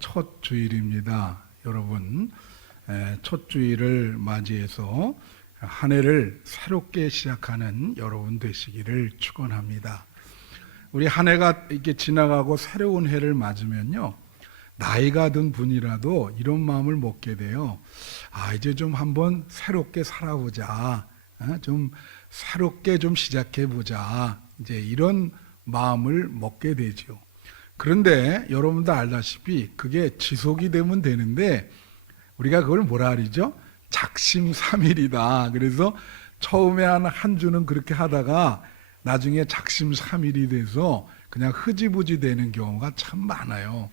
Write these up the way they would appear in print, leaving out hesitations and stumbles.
첫 주일입니다. 여러분, 첫 주일을 맞이해서 한 해를 새롭게 시작하는 여러분 되시기를 축원합니다. 우리 한 해가 이렇게 지나가고 새로운 해를 맞으면요, 나이가 든 분이라도 이런 마음을 먹게 돼요. 이제 좀 한번 새롭게 살아보자. 좀 새롭게 좀 시작해보자. 이제 이런 마음을 먹게 되죠. 그런데 여러분도 알다시피 그게 지속이 되면 되는데 우리가 그걸 뭐라 그러죠? 작심삼일이다. 그래서 처음에 한 주는 그렇게 하다가 나중에 작심삼일이 돼서 그냥 흐지부지 되는 경우가 참 많아요.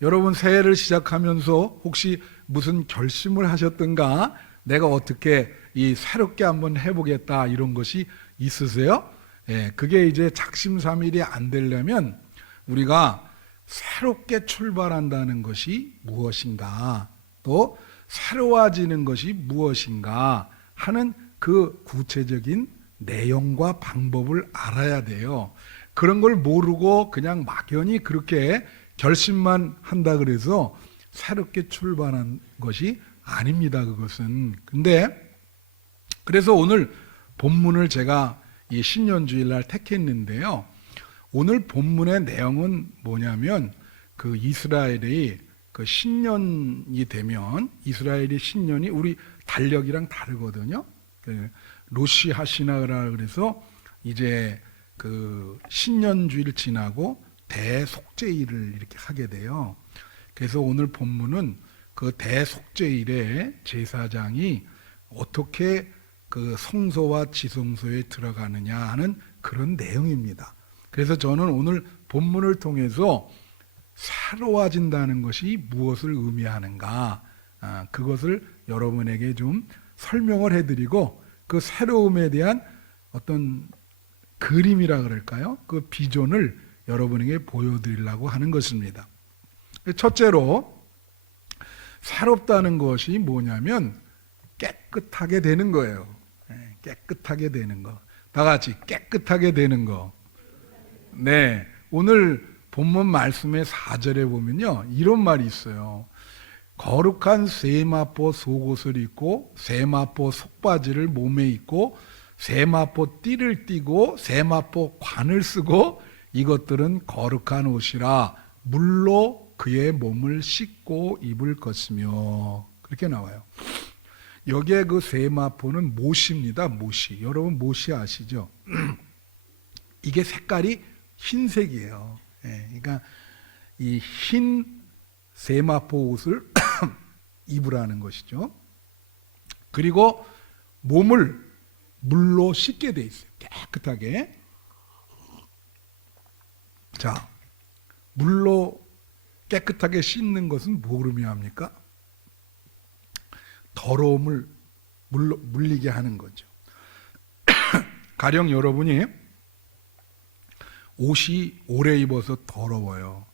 여러분 새해를 시작하면서 혹시 무슨 결심을 하셨던가? 내가 어떻게 새롭게 한번 해보겠다 이런 것이 있으세요? 그게 이제 작심삼일이 안 되려면 우리가 새롭게 출발한다는 것이 무엇인가, 또 새로워지는 것이 무엇인가 하는 그 구체적인 내용과 방법을 알아야 돼요. 그런 걸 모르고 그냥 막연히 그렇게 결심만 한다 그래서 새롭게 출발한 것이 아닙니다. 그것은. 근데 그래서 오늘 본문을 제가 이 신년주일날 택했는데요. 오늘 본문의 내용은 뭐냐면 그 이스라엘의 그 신년이 되면 이스라엘의 신년이 우리 달력이랑 다르거든요. 그 로시 하시나라 그래서 이제 그 신년주일 지나고 대속죄일을 이렇게 하게 돼요. 그래서 오늘 본문은 그 대속죄일에 제사장이 어떻게 그 성소와 지성소에 들어가느냐 하는 그런 내용입니다. 그래서 저는 오늘 본문을 통해서 새로워진다는 것이 무엇을 의미하는가, 그것을 여러분에게 좀 설명을 해드리고 그 새로움에 대한 어떤 그림이라 그럴까요? 그 비전을 여러분에게 보여드리려고 하는 것입니다. 첫째로 새롭다는 것이 뭐냐면 깨끗하게 되는 거예요. 깨끗하게 되는 거. 다 같이 깨끗하게 되는 거. 네, 오늘 본문 말씀의 4절에 보면요, 이런 말이 있어요. 거룩한 세마포 속옷을 입고 세마포 속바지를 몸에 입고 세마포 띠를 띠고 세마포 관을 쓰고 이것들은 거룩한 옷이라 물로 그의 몸을 씻고 입을 것이며, 그렇게 나와요. 여기에 그 세마포는 못입니다. 못이. 여러분 못이 아시죠? 이게 색깔이 흰색이에요. 그러니까 이 흰 세마포 옷을 입으라는 것이죠. 그리고 몸을 물로 씻게 돼 있어요. 깨끗하게. 자, 물로 깨끗하게 씻는 것은 뭘 의미합니까? 더러움을 물리게 하는 거죠. 가령 여러분이 옷이 오래 입어서 더러워요.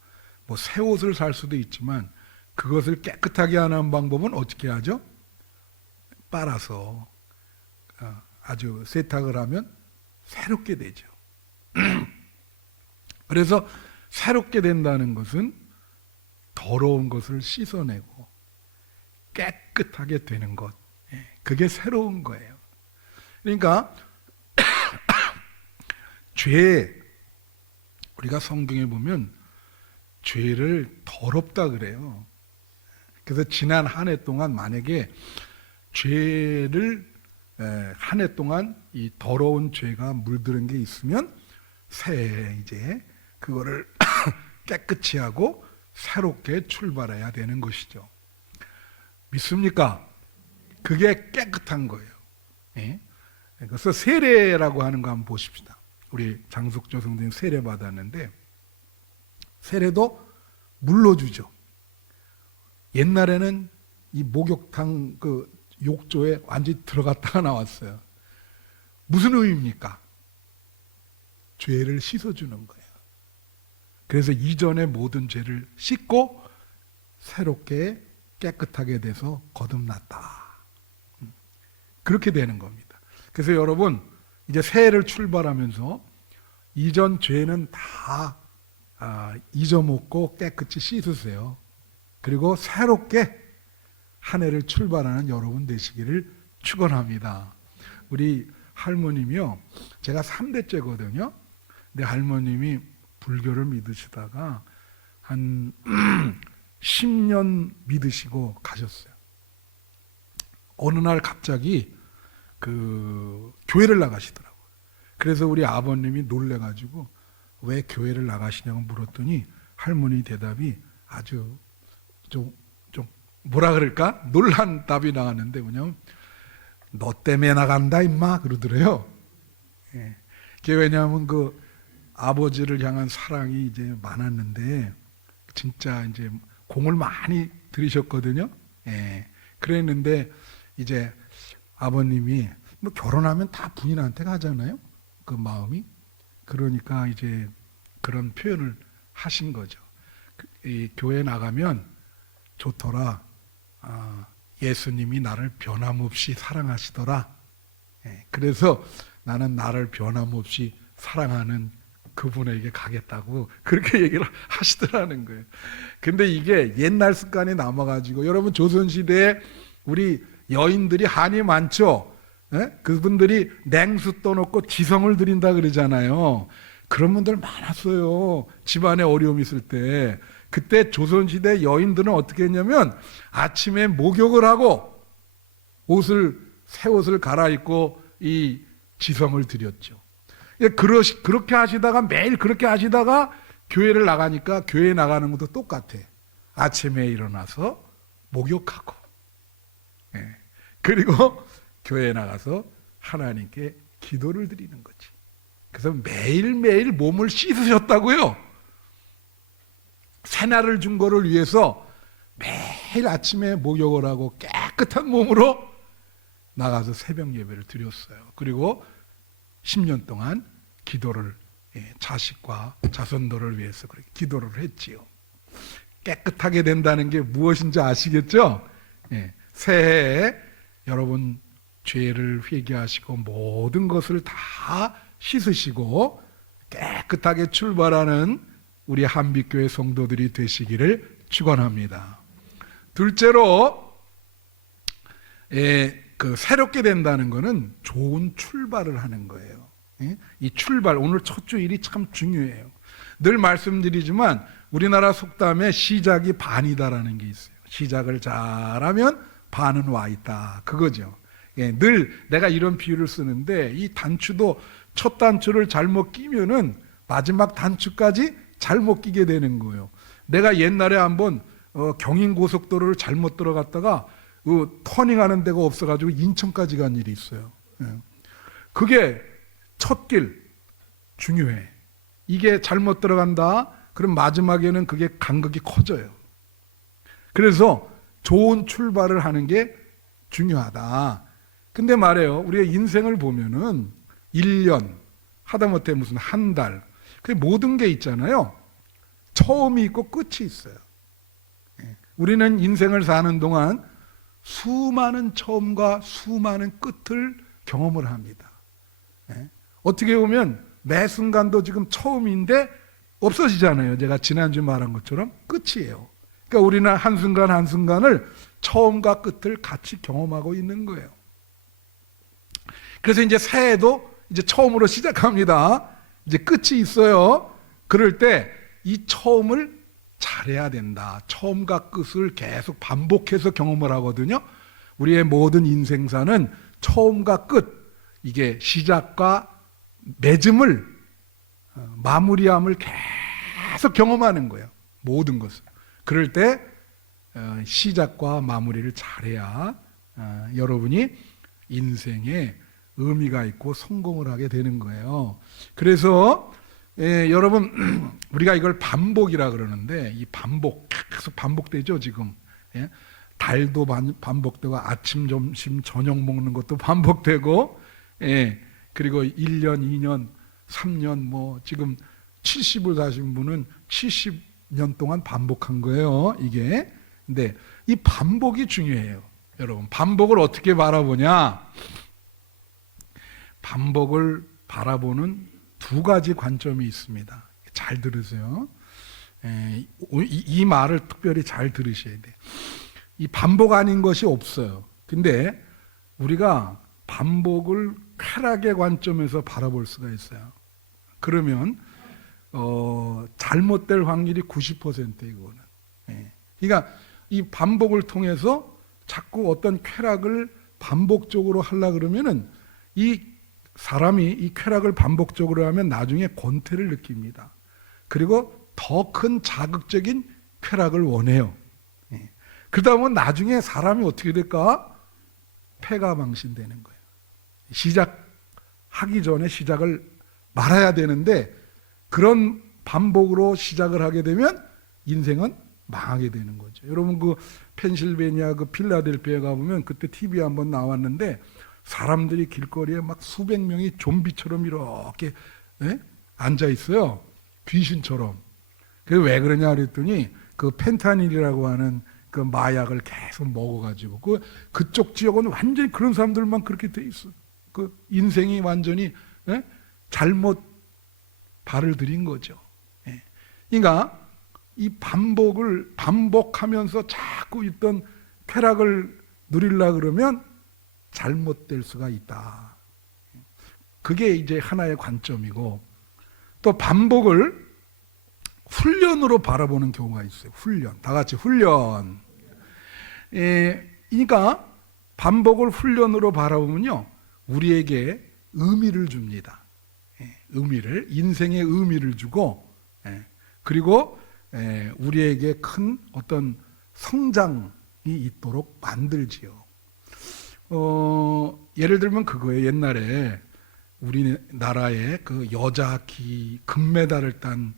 뭐 새 옷을 살 수도 있지만 그것을 깨끗하게 하는 방법은 어떻게 하죠? 빨아서 아주 세탁을 하면 새롭게 되죠. 그래서 새롭게 된다는 것은 더러운 것을 씻어내고 깨끗하게 되는 것, 그게 새로운 거예요. 그러니까 죄, 우리가 성경에 보면 죄를 더럽다 그래요. 그래서 지난 한 해 동안 만약에 죄를 한 해 동안 이 더러운 죄가 물들은 게 있으면 새해 이제 그거를 깨끗이 하고 새롭게 출발해야 되는 것이죠. 믿습니까? 그게 깨끗한 거예요. 그래서 세례라고 하는 거 한번 보십시다. 우리 장숙조 성도님 세례 받았는데 세례도 물로 주죠. 옛날에는 이 목욕탕 그 욕조에 완전히 들어갔다가 나왔어요. 무슨 의미입니까? 죄를 씻어주는 거예요. 그래서 이전의 모든 죄를 씻고 새롭게 깨끗하게 돼서 거듭났다. 그렇게 되는 겁니다. 그래서 여러분 이제 새해를 출발하면서 이전 죄는 다 잊어먹고 깨끗이 씻으세요. 그리고 새롭게 한 해를 출발하는 여러분 되시기를 축원합니다. 우리 할머님이요, 제가 3대째거든요. 근데 할머님이 불교를 믿으시다가 한 10년 믿으시고 가셨어요. 어느 날 갑자기 그 교회를 나가시더라고요. 그래서 우리 아버님이 놀래가지고 왜 교회를 나가시냐고 물었더니 할머니 대답이 아주 좀 뭐라 그럴까? 놀란 답이 나왔는데 뭐냐면 너 때문에 나간다 임마 그러더래요. 예. 그게 왜냐하면 그 아버지를 향한 사랑이 이제 많았는데 진짜 이제 공을 많이 들이셨거든요. 예. 그랬는데 이제 아버님이 뭐 결혼하면 다 부인한테 가잖아요. 그 마음이. 그러니까 이제 그런 표현을 하신 거죠. 이 교회 나가면 좋더라. 예수님이 나를 변함없이 사랑하시더라. 예, 그래서 나는 나를 변함없이 사랑하는 그분에게 가겠다고 그렇게 얘기를 하시더라는 거예요. 근데 이게 옛날 습관이 남아가지고 여러분 조선시대에 우리 여인들이 한이 많죠. 예? 그분들이 냉수 떠놓고 지성을 드린다 그러잖아요. 그런 분들 많았어요. 집안에 어려움이 있을 때. 그때 조선시대 여인들은 어떻게 했냐면 아침에 목욕을 하고 새 옷을 갈아입고 이 지성을 드렸죠. 그렇게 하시다가 매일 그렇게 하시다가 교회를 나가니까 교회 나가는 것도 똑같아. 아침에 일어나서 목욕하고 그리고 교회에 나가서 하나님께 기도를 드리는 거지. 그래서 매일매일 몸을 씻으셨다고요. 새날을 준 거를 위해서 매일 아침에 목욕을 하고 깨끗한 몸으로 나가서 새벽 예배를 드렸어요. 그리고 10년 동안 기도를 자식과 자손들을 위해서 그렇게 기도를 했지요. 깨끗하게 된다는 게 무엇인지 아시겠죠? 새해에 여러분 죄를 회개하시고 모든 것을 다 씻으시고 깨끗하게 출발하는 우리 한빛교회 성도들이 되시기를 축원합니다. 둘째로 그 새롭게 된다는 것은 좋은 출발을 하는 거예요. 이 출발, 오늘 첫 주일이 참 중요해요. 늘 말씀드리지만 우리나라 속담에 시작이 반이다라는 게 있어요. 시작을 잘하면 반은 와 있다. 그거죠. 늘 내가 이런 비유를 쓰는데 이 단추도 첫 단추를 잘못 끼면은 마지막 단추까지 잘못 끼게 되는 거예요. 내가 옛날에 한번 경인고속도로를 잘못 들어갔다가 터닝하는 데가 없어가지고 인천까지 간 일이 있어요. 그게 첫 길 중요해. 이게 잘못 들어간다. 그럼 마지막에는 그게 간극이 커져요. 그래서 좋은 출발을 하는 게 중요하다. 근데 말이에요. 우리가 인생을 보면은 1년, 하다못해 무슨 한 달, 그 모든 게 있잖아요. 처음이 있고 끝이 있어요. 우리는 인생을 사는 동안 수많은 처음과 수많은 끝을 경험을 합니다. 어떻게 보면 매 순간도 지금 처음인데 없어지잖아요. 제가 지난주 말한 것처럼 끝이에요. 그러니까 우리는 한순간 한순간을 처음과 끝을 같이 경험하고 있는 거예요. 그래서 이제 새해도 이제 처음으로 시작합니다. 이제 끝이 있어요. 그럴 때 이 처음을 잘해야 된다. 처음과 끝을 계속 반복해서 경험을 하거든요. 우리의 모든 인생사는 처음과 끝, 이게 시작과 맺음을 마무리함을 계속 경험하는 거예요. 모든 것을. 그럴 때 시작과 마무리를 잘해야 여러분이 인생에 의미가 있고 성공을 하게 되는 거예요. 그래서 여러분 우리가 이걸 반복이라 그러는데 이 반복 계속 반복되죠 지금. 달도 반복되고 아침 점심 저녁 먹는 것도 반복되고 그리고 1년 2년 3년 뭐 지금 70을 사신 분은 70년 동안 반복한 거예요 이게. 근데 이 반복이 중요해요. 여러분 반복을 어떻게 바라보냐. 반복을 바라보는 두 가지 관점이 있습니다. 잘 들으세요. 이 말을 특별히 잘 들으셔야 돼요. 이 반복 아닌 것이 없어요. 근데 우리가 반복을 쾌락의 관점에서 바라볼 수가 있어요. 그러면 잘못될 확률이 90%이거는. 그러니까 이 반복을 통해서 자꾸 어떤 쾌락을 반복적으로 하려 그러면은 이 사람이 이 쾌락을 반복적으로 하면 나중에 권태를 느낍니다. 그리고 더 큰 자극적인 쾌락을 원해요. 그러다 보면 나중에 사람이 어떻게 될까? 패가망신되는 거예요. 시작하기 전에 시작을 말아야 되는데 그런 반복으로 시작을 하게 되면 인생은 망하게 되는 거죠. 여러분 그 펜실베니아 그 필라델피아에 가보면 그때 TV에 한번 나왔는데 사람들이 길거리에 막 수백 명이 좀비처럼 이렇게 앉아 있어요. 귀신처럼. 그래서 왜 그러냐 그랬더니 그 펜타닐이라고 하는 그 마약을 계속 먹어가지고 그쪽 지역은 완전히 그런 사람들만 그렇게 돼 있어. 그 인생이 완전히 잘못 발을 들인 거죠. 그러니까 이 반복을 반복하면서 자꾸 있던 쾌락을 누리려 그러면 잘못될 수가 있다. 그게 이제 하나의 관점이고 또 반복을 훈련으로 바라보는 경우가 있어요. 훈련. 다 같이 훈련. 그러니까 반복을 훈련으로 바라보면요. 우리에게 의미를 줍니다. 의미를, 인생의 의미를 주고 그리고 우리에게 큰 어떤 성장이 있도록 만들지요. 예를 들면 그거예요. 옛날에 우리나라에 그 여자 하키 금메달을 딴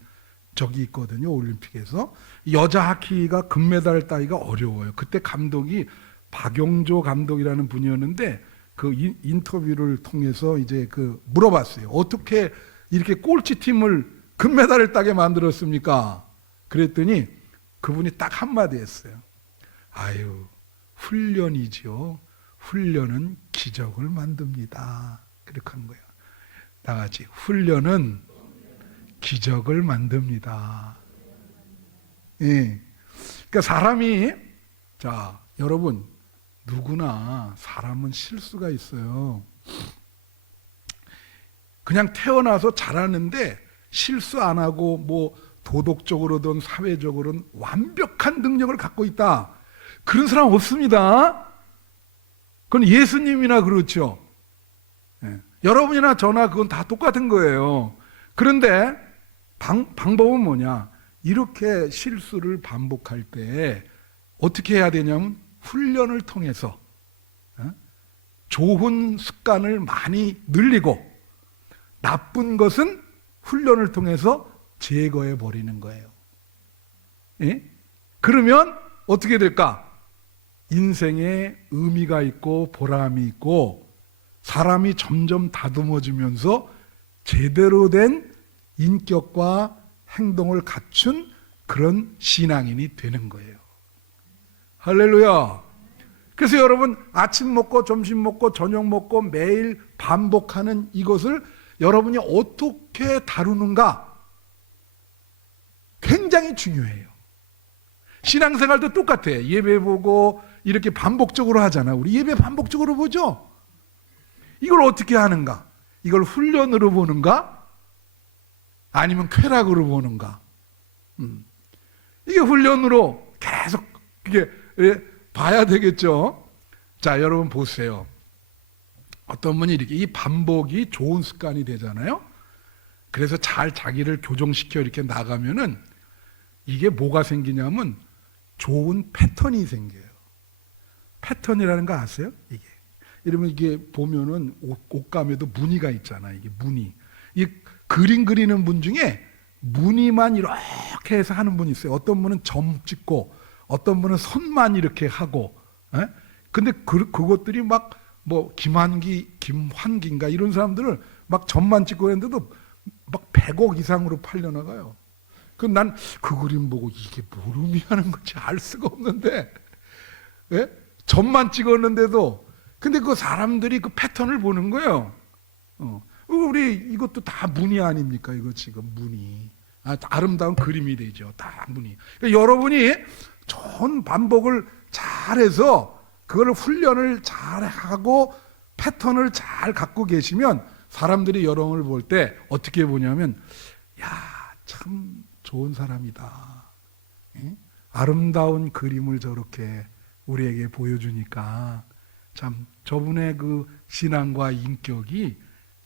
적이 있거든요. 올림픽에서. 여자 하키가 금메달을 따기가 어려워요. 그때 감독이 박용조 감독이라는 분이었는데 그 인터뷰를 통해서 이제 그 물어봤어요. 어떻게 이렇게 꼴찌팀을 금메달을 따게 만들었습니까? 그랬더니 그분이 딱 한마디 했어요. 아유, 훈련이지요. 훈련은 기적을 만듭니다. 그렇게 한 거예요. 다 같이 훈련은 기적을 만듭니다. 예. 그러니까 사람이 자, 여러분 누구나 사람은 실수가 있어요. 그냥 태어나서 잘하는데 실수 안 하고 뭐 도덕적으로든 사회적으로든 완벽한 능력을 갖고 있다. 그런 사람 없습니다. 그건 예수님이나 그렇죠. 예. 여러분이나 저나 그건 다 똑같은 거예요. 그런데 방법은 뭐냐? 이렇게 실수를 반복할 때 어떻게 해야 되냐면 훈련을 통해서 좋은 습관을 많이 늘리고 나쁜 것은 훈련을 통해서 제거해 버리는 거예요. 예? 그러면 어떻게 될까? 인생에 의미가 있고 보람이 있고 사람이 점점 다듬어지면서 제대로 된 인격과 행동을 갖춘 그런 신앙인이 되는 거예요. 할렐루야. 그래서 여러분 아침 먹고 점심 먹고 저녁 먹고 매일 반복하는 이것을 여러분이 어떻게 다루는가 굉장히 중요해요. 신앙생활도 똑같아요. 예배 보고 이렇게 반복적으로 하잖아. 우리 예배 반복적으로 보죠. 이걸 어떻게 하는가? 이걸 훈련으로 보는가? 아니면 쾌락으로 보는가? 이게 훈련으로 계속 이게 봐야 되겠죠. 자, 여러분 보세요. 어떤 분이 이렇게 이 반복이 좋은 습관이 되잖아요. 그래서 잘 자기를 교정시켜 이렇게 나가면은 이게 뭐가 생기냐면 좋은 패턴이 생겨요. 패턴이라는 거 아세요? 이게. 이러면 이게 보면은 옷감에도 무늬가 있잖아. 이게 무늬. 이 그림 그리는 분 중에 무늬만 이렇게 해서 하는 분이 있어요. 어떤 분은 점 찍고 어떤 분은 선만 이렇게 하고. 근데 그것들이 막 뭐 김환기인가 이런 사람들을 막 점만 찍고 했는데도 막 100억 이상으로 팔려나가요. 난 그 그림 보고 이게 뭘 의미하는 건지 알 수가 없는데, 예? 점만 찍었는데도, 근데 그 사람들이 그 패턴을 보는 거예요. 우리 이것도 다 무늬 아닙니까? 이거 지금 무늬. 아름다운 그림이 되죠. 딱 문이. 그러니까 여러분이 좋은 반복을 잘해서 그걸 훈련을 잘하고 패턴을 잘 갖고 계시면 사람들이 여러분을 볼 때 어떻게 보냐면 야, 참 좋은 사람이다. 아름다운 그림을 저렇게 우리에게 보여주니까 참 저분의 그 신앙과 인격이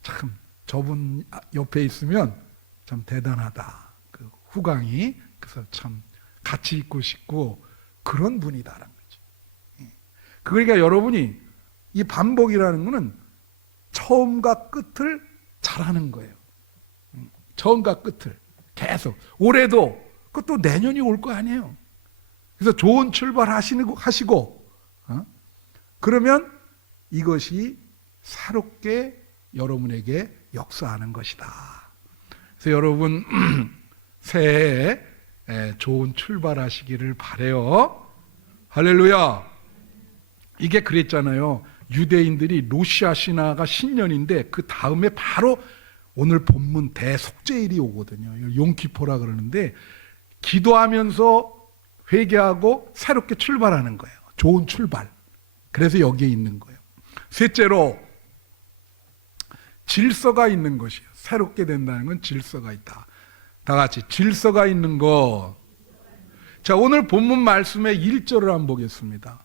참 저분 옆에 있으면 참 대단하다. 그 후광이 그래서 참 같이 있고 싶고 그런 분이다라는 거죠. 그러니까 여러분이 이 반복이라는 거는 처음과 끝을 잘하는 거예요. 처음과 끝을 계속 올해도 그것도 내년이 올 거 아니에요. 그래서 좋은 출발 하시고 그러면 이것이 새롭게 여러분에게 역사하는 것이다. 그래서 여러분 새해에 좋은 출발하시기를 바래요. 할렐루야. 이게 그랬잖아요. 유대인들이 로시아 신화가 신년인데 그 다음에 바로 오늘 본문 대속죄일이 오거든요. 용키포라 그러는데 기도하면서 회개하고 새롭게 출발하는 거예요. 좋은 출발. 그래서 여기에 있는 거예요. 셋째로 질서가 있는 것이에요. 새롭게 된다는 건 질서가 있다. 다 같이 질서가 있는 것. 자, 오늘 본문 말씀의 1절을 한번 보겠습니다.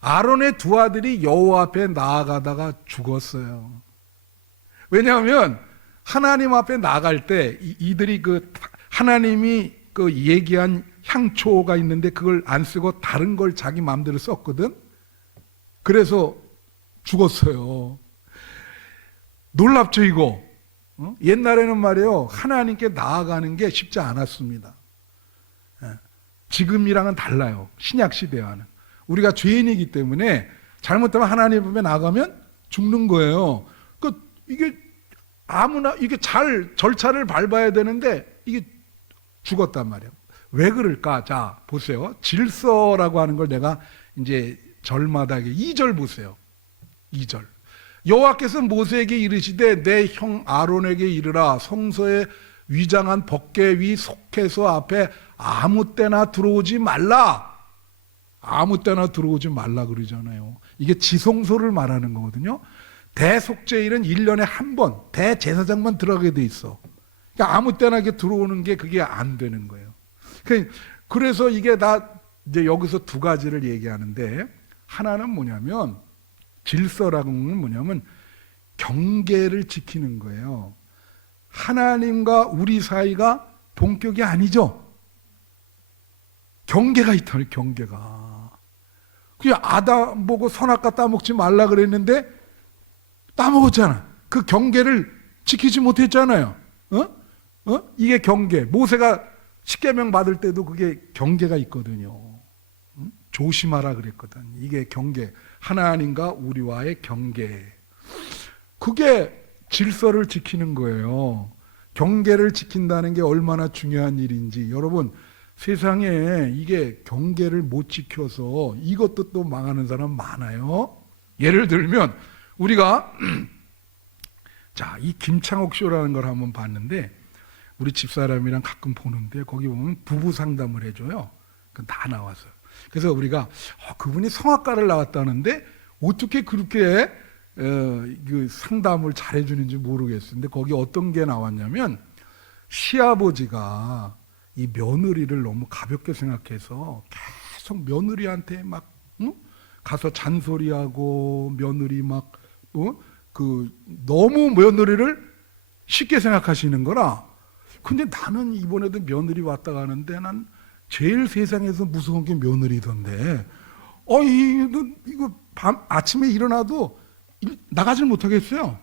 아론의 두 아들이 여호와 앞에 나아가다가 죽었어요. 왜냐하면 하나님 앞에 나갈 때 이들이 그 하나님이 그 얘기한 향초가 있는데 그걸 안 쓰고 다른 걸 자기 마음대로 썼거든. 그래서 죽었어요. 놀랍죠 이거. 옛날에는 말이에요, 하나님께 나아가는 게 쉽지 않았습니다. 지금이랑은 달라요. 신약 시대와는. 우리가 죄인이기 때문에 잘못하면 하나님 앞에 나가면 죽는 거예요. 이게 아무나 이게 잘 절차를 밟아야 되는데 이게 죽었단 말이에요. 왜 그럴까? 자, 보세요. 질서라고 하는 걸 내가 이제 절마다 2절 보세요. 2절. 여호와께서 모세에게 이르시되 내 형 아론에게 이르라 성소에 위장한 법궤 위 속해서 앞에 아무 때나 들어오지 말라. 아무 때나 들어오지 말라 그러잖아요. 이게 지성소를 말하는 거거든요. 대속죄일은 1년에 한 번 대제사장만 들어가게 돼 있어. 그러니까 아무 때나 이게 들어오는 게 그게 안 되는 거예요. 그래서 이게 다 이제 여기서 두 가지를 얘기하는데 하나는 뭐냐면 질서라는 뭐냐면 경계를 지키는 거예요. 하나님과 우리 사이가 본격이 아니죠. 경계가 있다는 경계가. 그냥 아담 보고 선악과 따먹지 말라 그랬는데 따먹었잖아. 그 경계를 지키지 못했잖아요. 이게 경계. 모세가 십계명 받을 때도 그게 경계가 있거든요. 조심하라 그랬거든. 이게 경계. 하나님과 우리와의 경계. 그게 질서를 지키는 거예요. 경계를 지킨다는 게 얼마나 중요한 일인지. 여러분, 세상에 이게 경계를 못 지켜서 이것도 또 망하는 사람 많아요. 예를 들면 우리가 자, 이 김창옥 쇼라는 걸 한번 봤는데 우리 집사람이랑 가끔 보는데 거기 보면 부부 상담을 해줘요. 그건 다 나와서. 그래서 우리가 그분이 성악가를 나왔다는데 어떻게 그렇게 그 상담을 잘해주는지 모르겠어요. 근데 거기 어떤 게 나왔냐면 시아버지가 이 며느리를 너무 가볍게 생각해서 계속 며느리한테 막 가서 잔소리하고 며느리 막 너무 며느리를 쉽게 생각하시는 거라. 근데 나는 이번에도 며느리 왔다 가는데 난 제일 세상에서 무서운 게 며느리던데. 이거 아침에 일어나도 나가질 못하겠어요.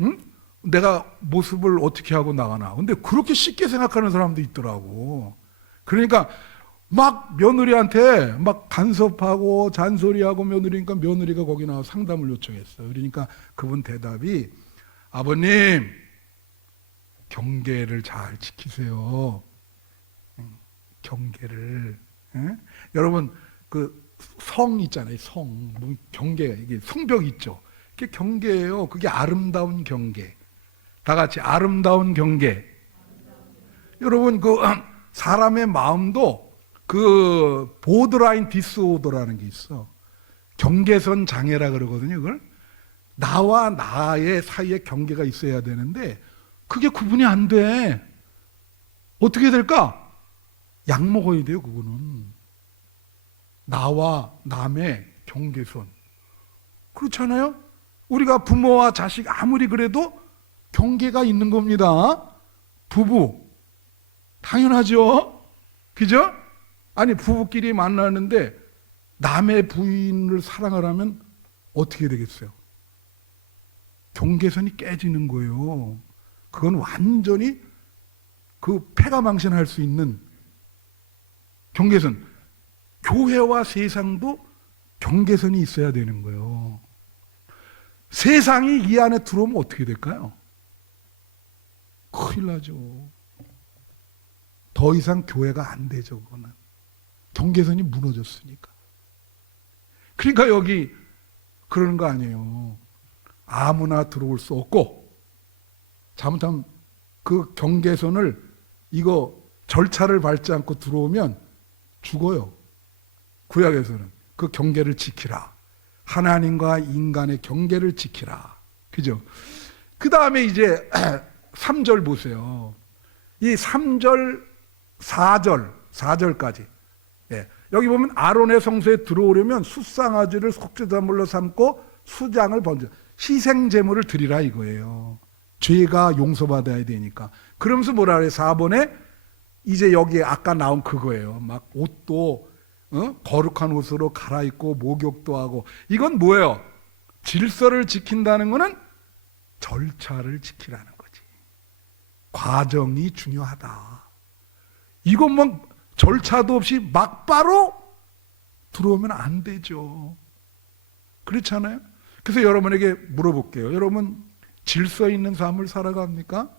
응? 내가 모습을 어떻게 하고 나가나. 근데 그렇게 쉽게 생각하는 사람도 있더라고. 그러니까 막 며느리한테 막 간섭하고 잔소리하고 며느리니까 며느리가 거기 나와 상담을 요청했어요. 그러니까 그분 대답이 아버님 경계를 잘 지키세요. 경계를. 여러분 그 성 있잖아요. 성 경계 이게 성벽 있죠. 그게 경계예요. 그게 아름다운 경계. 다 같이 아름다운 경계. 여러분 그 사람의 마음도 그 보드라인 디스오더라는 게 있어. 경계선 장애라 그러거든요. 그걸 나와 나의 사이에 경계가 있어야 되는데 그게 구분이 안 돼. 어떻게 될까? 약 먹어야 돼요. 그거는 나와 남의 경계선. 그렇잖아요. 우리가 부모와 자식 아무리 그래도 경계가 있는 겁니다. 부부 당연하죠. 그죠? 아니 부부끼리 만나는데 남의 부인을 사랑하라면 어떻게 되겠어요? 경계선이 깨지는 거예요. 그건 완전히 그 패가망신할 수 있는 경계선. 교회와 세상도 경계선이 있어야 되는 거예요. 세상이 이 안에 들어오면 어떻게 될까요? 큰일 나죠. 더 이상 교회가 안 되죠. 그거는 경계선이 무너졌으니까. 그러니까 여기 그러는 거 아니에요. 아무나 들어올 수 없고, 잘못하면 그 경계선을 이거 절차를 밟지 않고 들어오면 죽어요. 구약에서는 그 경계를 지키라. 하나님과 인간의 경계를 지키라. 그죠? 그 다음에 이제 3절 보세요. 이 3절, 4절까지. 예. 여기 보면 아론의 성소에 들어오려면 숫상아지를 속죄제물로 삼고 수장을 번져 희생제물을 드리라 이거예요. 죄가 용서받아야 되니까. 그러면서 뭐라 그래요? 4번에 이제 여기에 아까 나온 그거예요. 막 옷도 거룩한 옷으로 갈아입고 목욕도 하고. 이건 뭐예요? 질서를 지킨다는 거는 절차를 지키라는 거지. 과정이 중요하다. 이건 뭐 절차도 없이 막바로 들어오면 안 되죠. 그렇잖아요? 그래서 여러분에게 물어볼게요. 여러분 질서 있는 삶을 살아갑니까?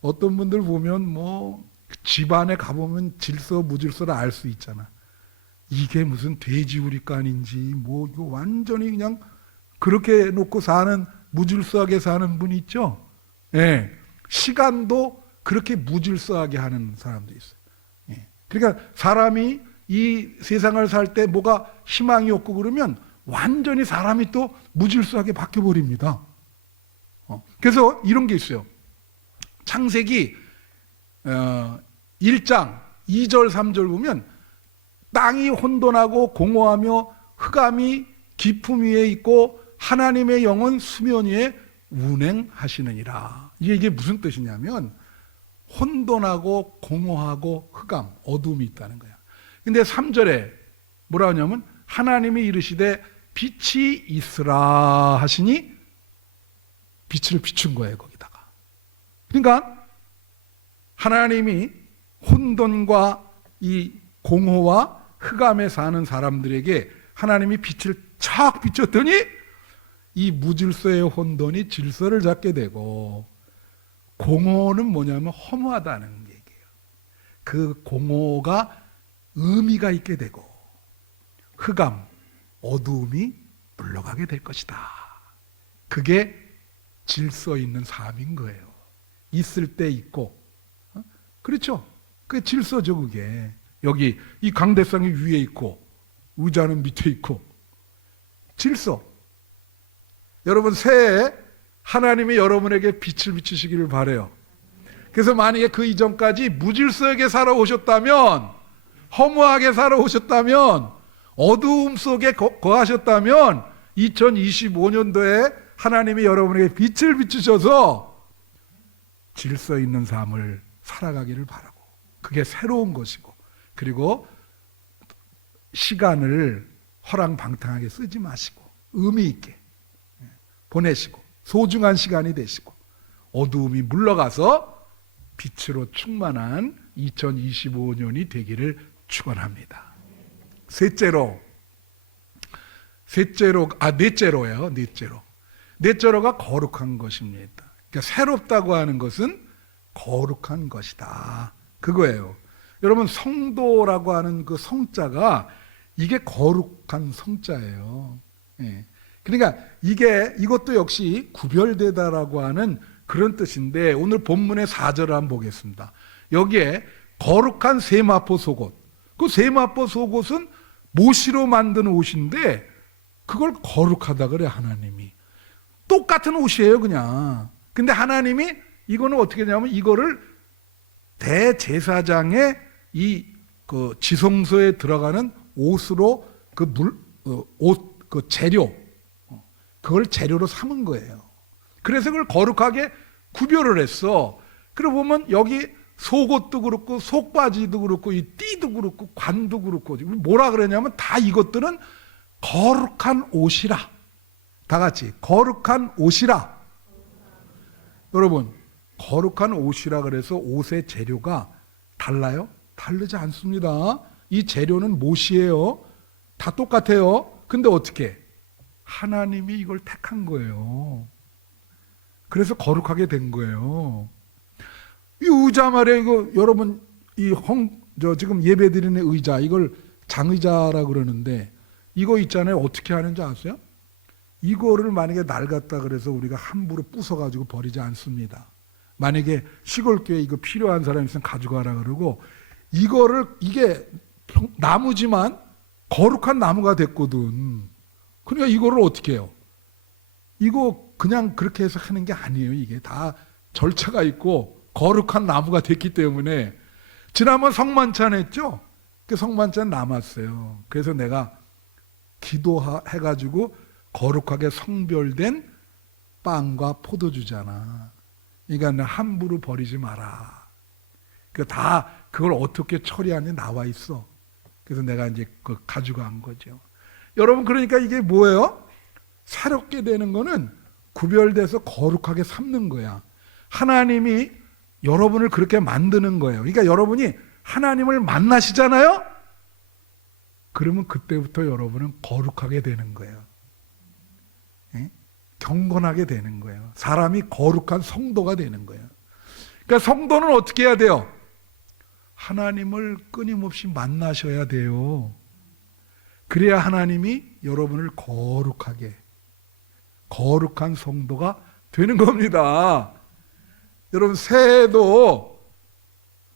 어떤 분들 보면 뭐 집안에 가보면 질서 무질서를 알 수 있잖아. 이게 무슨 돼지우리간인지 뭐 이거 완전히 그냥 그렇게 놓고 사는, 무질서하게 사는 분 있죠? 예. 시간도 그렇게 무질서하게 하는 사람도 있어요. 예. 그러니까 사람이 이 세상을 살 때 뭐가 희망이 없고 그러면 완전히 사람이 또 무질서하게 바뀌어버립니다. 그래서 이런 게 있어요. 창세기 1장 2절 3절 보면 땅이 혼돈하고 공허하며 흑암이 깊음 위에 있고 하나님의 영은 수면 위에 운행하시느니라. 이게 무슨 뜻이냐면 혼돈하고 공허하고 흑암, 어둠이 있다는 거야. 근데 3절에 뭐라 하냐면 하나님이 이르시되 빛이 있으라 하시니 빛을 비춘 거예요, 거기다가. 그러니까 하나님이 혼돈과 이 공허와 흑암에 사는 사람들에게 하나님이 빛을 착 비췄더니 이 무질서의 혼돈이 질서를 잡게 되고, 공허는 뭐냐면 허무하다는 얘기예요. 그 공허가 의미가 있게 되고 흑암, 어두움이 물러가게 될 것이다. 그게 질서 있는 삶인 거예요. 있을 때 있고, 그렇죠? 그게 질서죠. 그게 여기 이 강대상이 위에 있고 의자는 밑에 있고 질서. 여러분 새해 하나님이 여러분에게 빛을 비추시기를 바라요. 그래서 만약에 그 이전까지 무질서하게 살아오셨다면, 허무하게 살아오셨다면, 어두움 속에 거하셨다면 2025년도에 하나님이 여러분에게 빛을 비추셔서 질서 있는 삶을 살아가기를 바라고, 그게 새로운 것이고, 그리고 시간을 허랑방탕하게 쓰지 마시고 의미 있게 보내시고 소중한 시간이 되시고 어두움이 물러가서 빛으로 충만한 2025년이 되기를 축원합니다. 넷째로가 거룩한 것입니다. 그러니까 새롭다고 하는 것은 거룩한 것이다. 그거예요. 여러분 성도라고 하는 그 성자가 이게 거룩한 성자예요. 예. 그러니까 이것도 역시 구별되다라고 하는 그런 뜻인데, 오늘 본문의 4절을 한번 보겠습니다. 여기에 거룩한 세마포 속옷. 그 세마포 속옷은 모시로 만든 옷인데 그걸 거룩하다 그래 하나님이. 똑같은 옷이에요 그냥. 근데 하나님이 이거는 어떻게 하냐면 이거를 대제사장의 그 지성소에 들어가는 옷으로 그 재료, 그걸 재료로 삼은 거예요. 그래서 그걸 거룩하게 구별을 했어. 그러고 보면 여기 속옷도 그렇고 속바지도 그렇고 이 띠도 그렇고 관도 그렇고 뭐라 그러냐면 다 이것들은 거룩한 옷이라. 다 같이 거룩한 옷이라. 여러분 거룩한 옷이라 그래서 옷의 재료가 달라요? 다르지 않습니다. 이 재료는 못이에요. 다 똑같아요. 근데 어떻게? 하나님이 이걸 택한 거예요. 그래서 거룩하게 된 거예요. 이 의자 말이에요. 이거 여러분 지금 예배드리는 의자 이걸 장의자라 그러는데 이거 있잖아요. 어떻게 하는지 아세요? 이거를 만약에 낡았다 그래서 우리가 함부로 부숴가지고 버리지 않습니다. 만약에 시골교회 이거 필요한 사람 있으면 가져가라 그러고 이게 나무지만 거룩한 나무가 됐거든. 그러니까 이거를 어떻게 해요? 이거 그냥 그렇게 해서 하는 게 아니에요. 이게 다 절차가 있고 거룩한 나무가 됐기 때문에 지난번 성만찬 했죠? 그 성만찬 남았어요. 그래서 내가 기도해가지고 거룩하게 성별된 빵과 포도주잖아. 그러니까 함부로 버리지 마라. 다 그걸 어떻게 처리하는지 나와 있어. 그래서 내가 이제 그 가져간 거죠. 여러분 그러니까 이게 뭐예요? 새롭게 되는 거는 구별돼서 거룩하게 삼는 거야. 하나님이 여러분을 그렇게 만드는 거예요. 그러니까 여러분이 하나님을 만나시잖아요? 그러면 그때부터 여러분은 거룩하게 되는 거예요. 예? 경건하게 되는 거예요. 사람이 거룩한 성도가 되는 거예요. 그러니까 성도는 어떻게 해야 돼요? 하나님을 끊임없이 만나셔야 돼요. 그래야 하나님이 여러분을 거룩한 성도가 되는 겁니다. 여러분 새해도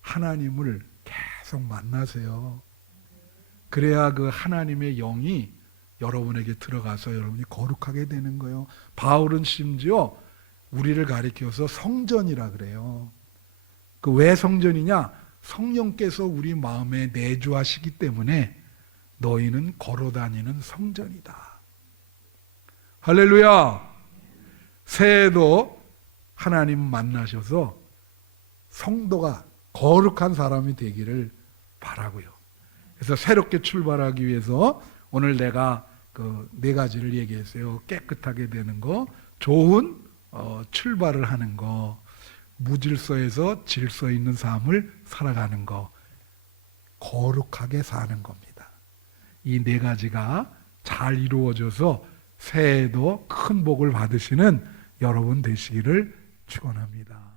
하나님을 계속 만나세요. 그래야 그 하나님의 영이 여러분에게 들어가서 여러분이 거룩하게 되는 거예요. 바울은 심지어 우리를 가리켜서 성전이라 그래요. 그 왜 성전이냐? 성령께서 우리 마음에 내주하시기 때문에 너희는 걸어다니는 성전이다. 할렐루야. 새해도 하나님 만나셔서 성도가 거룩한 사람이 되기를 바라고요. 그래서 새롭게 출발하기 위해서 오늘 내가 그 4가지를 얘기했어요. 깨끗하게 되는 거, 좋은 출발을 하는 거, 무질서에서 질서 있는 삶을 살아가는 거, 거룩하게 사는 겁니다. 이 4가지가 잘 이루어져서 새해에도 큰 복을 받으시는 여러분 되시기를 축원합니다.